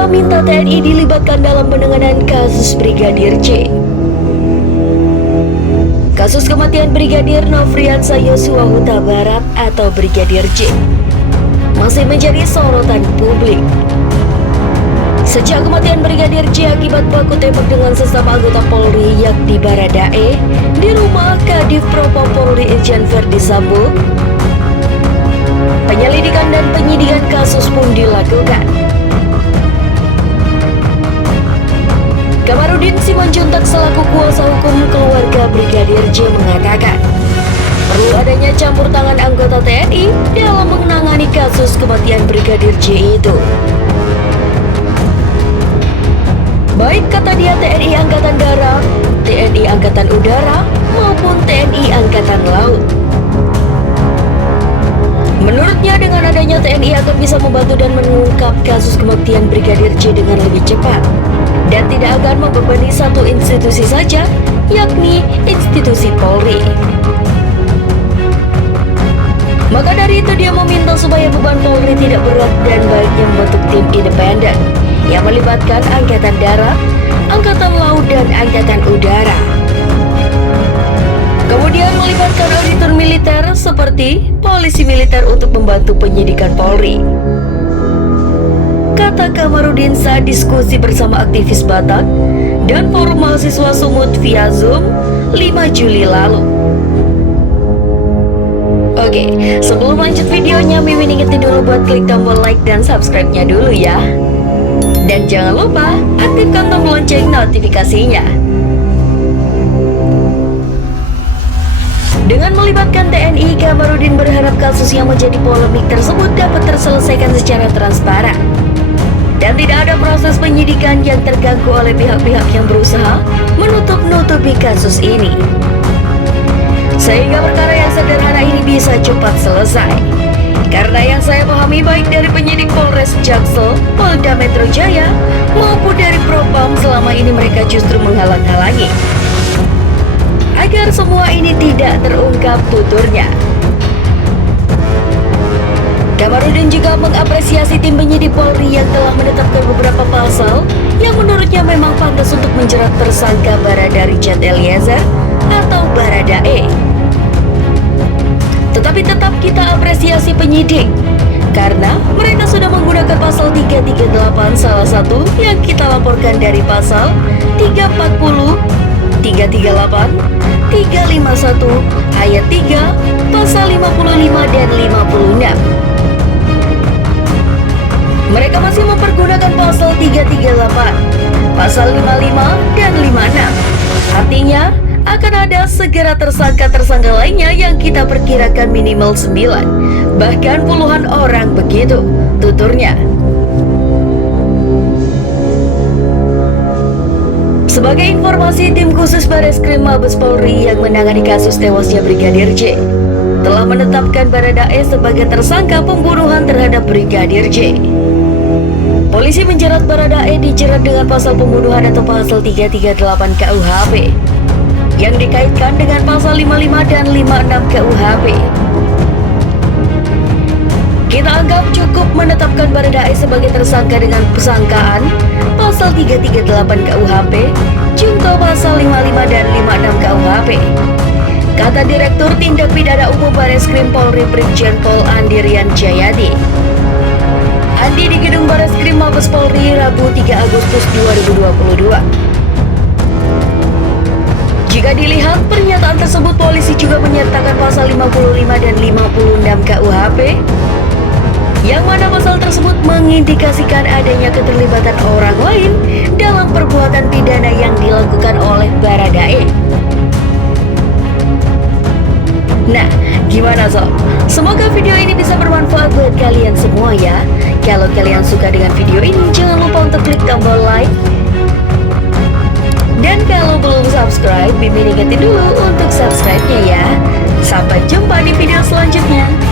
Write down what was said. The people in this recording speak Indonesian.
Kpk minta TNI dilibatkan dalam penanganan kasus Brigadir J. Kasus kematian Brigadir Nofriansah Yosua Huta Barat atau Brigadir J masih menjadi sorotan publik. Sejak kematian Brigadir J akibat baku tembak dengan sesama anggota Polri yakni Baradae di rumah Kadif Propam Polri Irjen Verdi Sambo, penyelidikan dan penyidikan kasus pun dilakukan. Kamarudin Simanjuntak selaku kuasa hukum keluarga Brigadir J mengatakan perlu adanya campur tangan anggota TNI dalam menangani kasus kematian Brigadir J itu. Baik kata dia TNI Angkatan Darat, TNI Angkatan Udara, maupun TNI Angkatan Laut. Menurutnya dengan adanya TNI akan bisa membantu dan mengungkap kasus kematian Brigadir J dengan lebih cepat dan tidak akan membebani satu institusi saja, yakni institusi Polri. Maka dari itu dia meminta supaya beban Polri tidak berat dan baiknya membentuk tim independen yang melibatkan Angkatan Darat, Angkatan Laut, dan Angkatan Udara. Kemudian melibatkan auditor militer seperti polisi militer untuk membantu penyidikan Polri, kata Kamarudin saat diskusi bersama aktivis Batak dan forum mahasiswa Sumut via Zoom 5 Juli lalu. Oke, sebelum lanjut videonya, Mimin ingetin dulu buat klik tombol like dan subscribe-nya dulu ya. Dan jangan lupa aktifkan tombol lonceng notifikasinya. Dengan melibatkan TNI, Kamarudin berharap kasus yang menjadi polemik tersebut dapat terselesaikan secara transparan dan tidak ada proses penyidikan yang terganggu oleh pihak-pihak yang berusaha menutup-nutupi kasus ini, sehingga perkara yang sederhana ini bisa cepat selesai. Karena yang saya pahami baik dari penyidik Polres Jaksel, Polda Metro Jaya, maupun dari Propam selama ini mereka justru menghalang-halangi agar semua ini tidak terungkap, tuturnya. Kamarudin juga mengapresiasi tim penyidik Polri yang telah menetapkan beberapa pasal yang menurutnya memang pantas untuk menjerat tersangka Barada Richard Eliezer atau Baradae. Tetapi tetap kita apresiasi penyidik karena mereka sudah menggunakan pasal 338, salah satu yang kita laporkan dari pasal 340, 338, 351, ayat 3, pasal 55 dan 56. Mereka masih mempergunakan pasal 338, pasal 55 dan 56. Artinya akan ada segera tersangka-tersangka lainnya yang kita perkirakan minimal 9, bahkan puluhan orang begitu, tuturnya. Sebagai informasi, tim khusus Bareskrim Mabes Polri yang menangani kasus tewasnya Brigadir J telah menetapkan Baradae sebagai tersangka pembunuhan terhadap Brigadir J. Polisi menjerat Baradae dijerat dengan pasal pembunuhan atau pasal 338 KUHP yang dikaitkan dengan pasal 55 dan 56 KUHP. Kita anggap cukup menetapkan Baradae sebagai tersangka dengan persangkaan pasal 338 KUHP, junto pasal 55 dan 56 KUHP, kata Direktur Tindak Pidana Umum Bareskrim Polri Brigjen Pol Andi Rian Jayadi. Andi di Gedung Bareskrim Mabes Polri Rabu 3 Agustus 2022. Jika dilihat pernyataan tersebut, polisi juga menyertakan pasal 55 dan 56 KUHP, yang mana pasal tersebut mengindikasikan adanya keterlibatan orang lain dalam perbuatan pidana yang dilakukan oleh Baradae. Nah, gimana sob? Semoga video ini bisa bermanfaat buat kalian semua ya. Kalau kalian suka dengan video ini, jangan lupa untuk klik tombol like. Dan kalau belum subscribe, Mimin ingetin dulu untuk subscribe-nya ya. Sampai jumpa di video selanjutnya.